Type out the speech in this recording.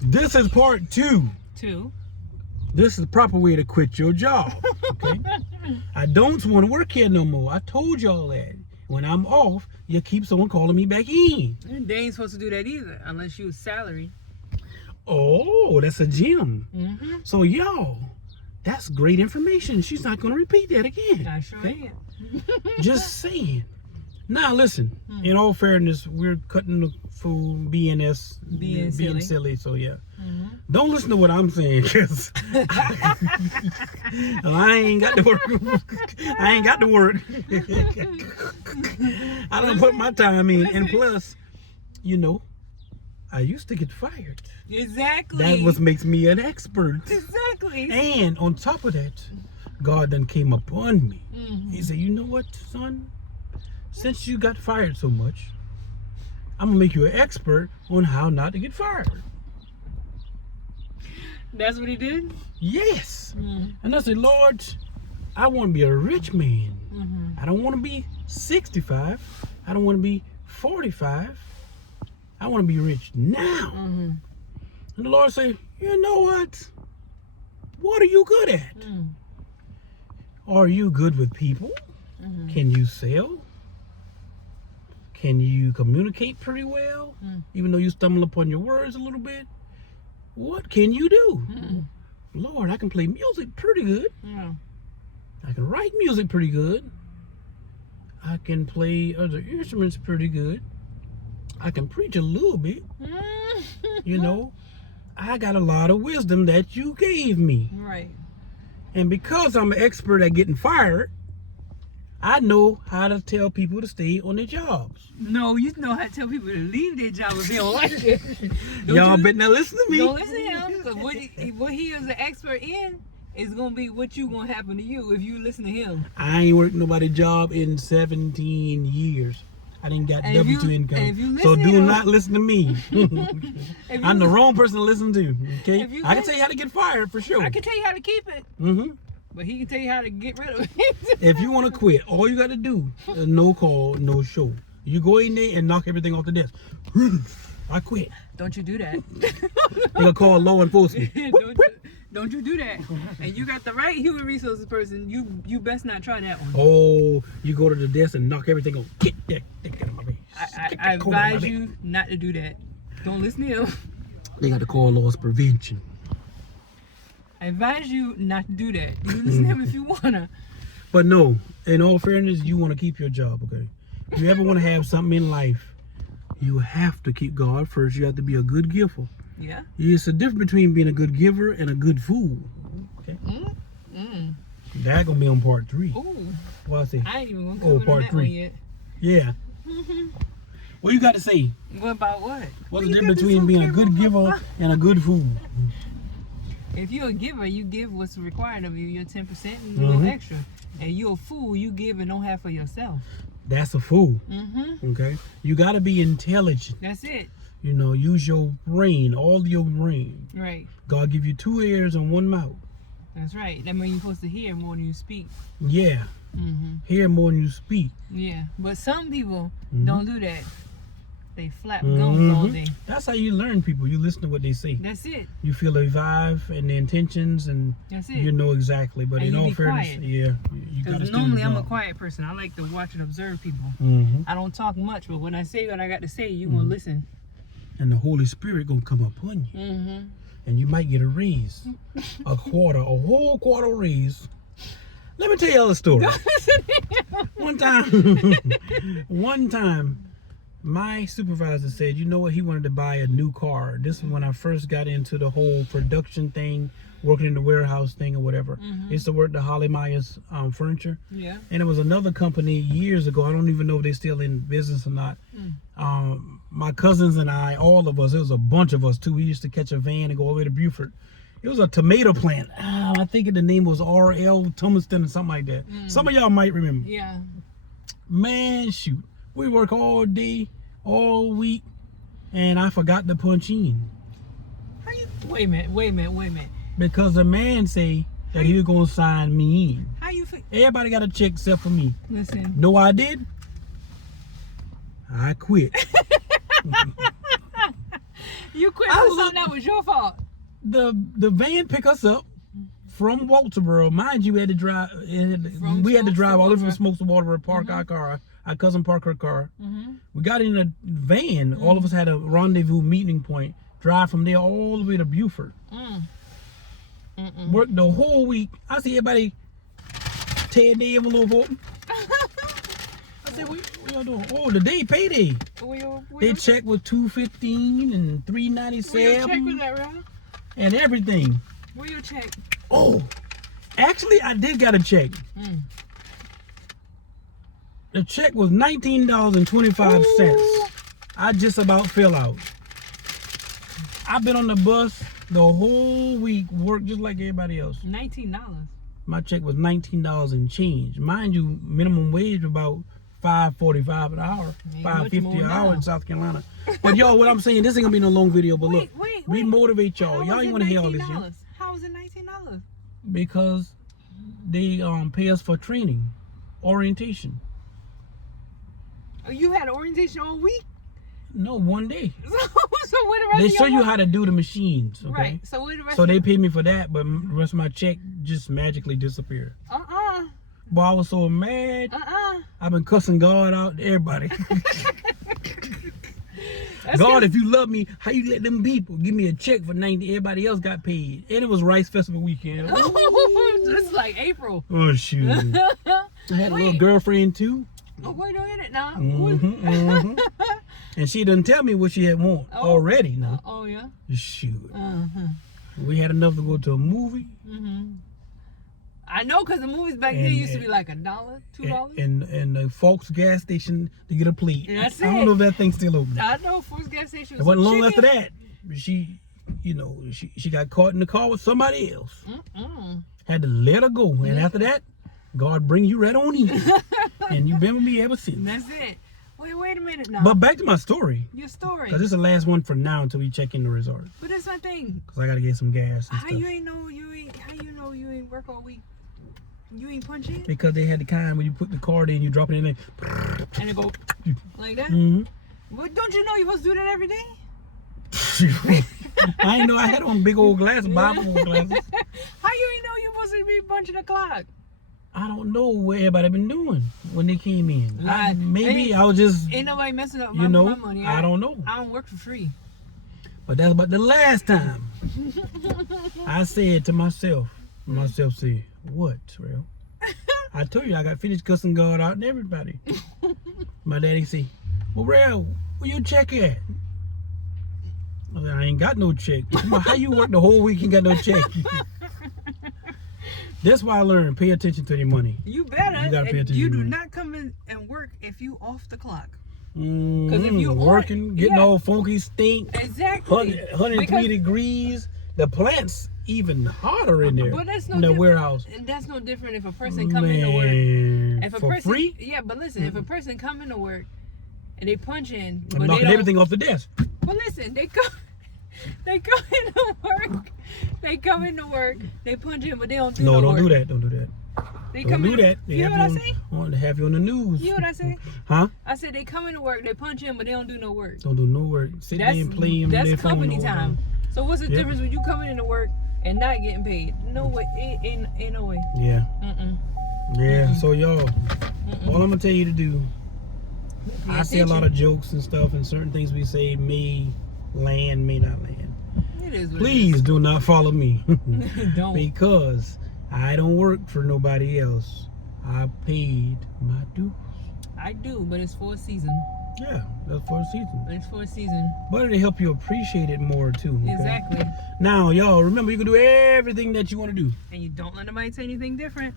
This is part 2. 2. This is the proper way to quit your job. Okay. I don't want to work here no more. I told y'all that. When I'm off, you keep someone calling me back in. And they ain't supposed to do that either, unless you salary. Oh, that's a gem. Mm-hmm. So y'all, that's great information. She's not going to repeat that again. I sure Okay? am. Just saying. Now listen, in all fairness, we're cutting the food, being silly. So yeah, don't listen to what I'm saying, because I ain't got to work. I ain't got to work. I don't put my time in, and plus, you know, I used to get fired. Exactly. That what makes me an expert. Exactly. And on top of that, God then came upon me. He said, "You know what, son? Since you got fired so much, I'm gonna make you an expert on how not to get fired." That's what he did? Yes. And I said, "Lord, I want to be a rich man. I don't want to be 65. I don't want to be 45. I want to be rich now." And the Lord said, "You know what? What are you good at? Are you good with people? Can you sell? Can you communicate pretty well? Even though you stumble upon your words a little bit? What can you do?" "Lord, I can play music pretty good. I can write music pretty good. I can play other instruments pretty good. I can preach a little bit. You know, I got a lot of wisdom that you gave me. Right. And because I'm an expert at getting fired, I know how to tell people to stay on their jobs." No, you know how to tell people to leave their job if they don't like it. Y'all better not listen to me. Don't listen to him, because what he is an expert in is going to be what you going to happen to you if you listen to him. I ain't worked nobody's job in 17 years. I didn't got W2 income. So do not listen to me. I'm the wrong person to listen to. Okay? I can tell you how to get fired for sure. I can tell you how to keep it. But he can tell you how to get rid of it. If you want to quit, all you got to do is no call, no show. You go in there and knock everything off the desk. I quit. Don't you do that. They're going to call law enforcement. Don't you do that. And you got the right human resources person. You best not try that one. Oh, you go to the desk and knock everything off. Get that out of my face. I advise you not to do that. Don't listen to him. They got to call loss prevention. I advise you not to do that. You listen to him if you wanna. But no, in all fairness, you want to keep your job, okay? If you ever want to have something in life, you have to keep God first. You have to be a good giver. Yeah. It's a difference between being a good giver and a good fool. Okay. That gonna be on part 3. Ooh. What I say? I ain't even gonna cover that one yet. Yeah. What you got to say? What about what? What's the difference between being a good giver and a good fool? If you're a giver, you give what's required of you. You're 10% and a little extra. And you're a fool, you give and don't have for yourself. That's a fool. Okay. You got to be intelligent. That's it. You know, use your brain, all your brain. Right. God give you 2 ears and 1 mouth. That's right. That means you're supposed to hear more than you speak. Yeah. Hear more than you speak. Yeah. But some people don't do that. They flap gums all day. That's how you learn people. You listen to what they say. That's it. You feel their vibe and their intentions, and that's it. You know exactly. But and in all fairness, quiet. yeah, you got to stay normally I'm a involved. quiet person. I like to watch and observe people. I don't talk much, but when I say what I got to say, you gonna listen. And the Holy Spirit gonna come upon you, and you might get a raise, a whole quarter raise. Let me tell you a story. One time, my supervisor said, you know what, he wanted to buy a new car. This is when I first got into the whole production thing, working in the warehouse thing or whatever. I used to work the Holly Myers furniture. Yeah. And it was another company years ago. I don't even know if they're still in business or not. My cousins and I, all of us, it was a bunch of us too. We used to catch a van and go all the way to Beaufort. It was a tomato plant. I think the name was R.L. Thomaston or something like that. Some of y'all might remember. Yeah. Man, shoot. We work all day, all week, and I forgot to punch in. Wait a minute. Because the man say that he was going to sign me in. How you Everybody got a check except for me. Listen. No, I did. I quit. You quit I school, said- that was your fault. The van pick us up from Walterboro. Mind you, we had to drive. We had to drive all the way from Smokes to Walterboro, park our car. Our cousin parked her car. We got in a van. All of us had a rendezvous meeting point. Drive from there all the way to Beaufort. Worked the whole week. I see everybody tearing the envelope open. I said, what y'all doing? Oh, the day payday. They check was $215 and Where your check was $397 at, Ralph? and everything. Where your check? Oh, actually, I did got a check. The check was $19.25. I just about fell out. I've been on the bus the whole week, worked just like everybody else. $19. My check was $19 and change. Mind you, minimum wage about $5.45 an hour, Ain't $5.50 much an more hour now. in South Carolina. But y'all, what I'm saying, this ain't gonna be no long video. But look, we motivate y'all. Y'all ain't wanna hear all this shit How was it $19? because they pay us for training, orientation. Oh, you had orientation all week? No, one day. So what the rest They of show your you month? how to do the machines, okay? Right. So what the rest So of they your... pay me for that, but the rest of my check just magically disappeared. Boy, I was so mad. I've been cussing God out to everybody. God, if you love me, how you let them people give me a check for 90? Everybody else got paid, and it was Rice Festival weekend. It's like April. Oh shoot! I had a little girlfriend too. Oh, wait a minute now. And she didn't tell me what she had want already. Now, Oh yeah. shoot. We had enough to go to a movie. I know, cause the movies back then used to be like $1, $2. And the Folks gas station to get a plate. That's I don't it. know if that thing's still open. I know Ford's gas station. It wasn't long after that. She, she got caught in the car with somebody else. Had to let her go. And after that, God bring you right on in. And you've been with me ever since. That's it. Wait a minute now. But back to my story. Your story. Because this is the last one for now until we check in the resort. But that's my thing. Because I got to get some gas and How stuff. you ain't know you ain't work all week? You ain't punch in? Because they had the kind where you put the card in, you drop it in there. And it go like that? But don't you know you're supposed to do that every day? I ain't know I had on big old glasses, Bible glasses. How you ain't know you're supposed to be punching the clock? I don't know what everybody been doing when they came in. Like, Maybe I was just, Ain't nobody messing up my my money. I don't know. I don't work for free. But that's about the last time I said to myself said, what, Terrell? I told you I got finished cussing God out and everybody. My daddy said, well, Rel, where your check at? I said, I ain't got no check. How you work the whole week and got no check? That's why I learned, pay attention to your money. You better. You gotta pay attention You to do your money. not come in and work if you off the clock. Because if you working, getting all funky, stink, Exactly. 103 degrees. The plant's even hotter in there. But that's no in the different. warehouse. And that's no different if a person come into work. If a for person, free? Yeah, but listen, if a person come into work and they punch in, I'm but they knocking don't, everything off the desk. But listen, they come into work. They come into work. They punch in, but they don't do no Don't work. do that. Don't do that. They Don't come do in, that. They You know what I say? They have you on the news. You know what I say? Huh? I said they come into work, they punch in, but they don't do no work. Don't do no work. Sit there and play on That's their phone company all the time. So what's the Yep. difference when you coming into work and not getting paid? No way. Ain't no way. Yeah. Mm-mm. Yeah. So y'all, all I'm gonna tell you to do. Pay I say a lot attention. of jokes and stuff, and certain things we say may land, may not land. It is what Please do not follow me. it is. Don't. Because I don't work for nobody else. I paid my dues. I do, but it's for a season. Yeah, that's for a season. It's for a season. But it'll help you appreciate it more too. Okay? Exactly. Now, y'all, remember you can do everything that you want to do. And you don't let nobody say anything different.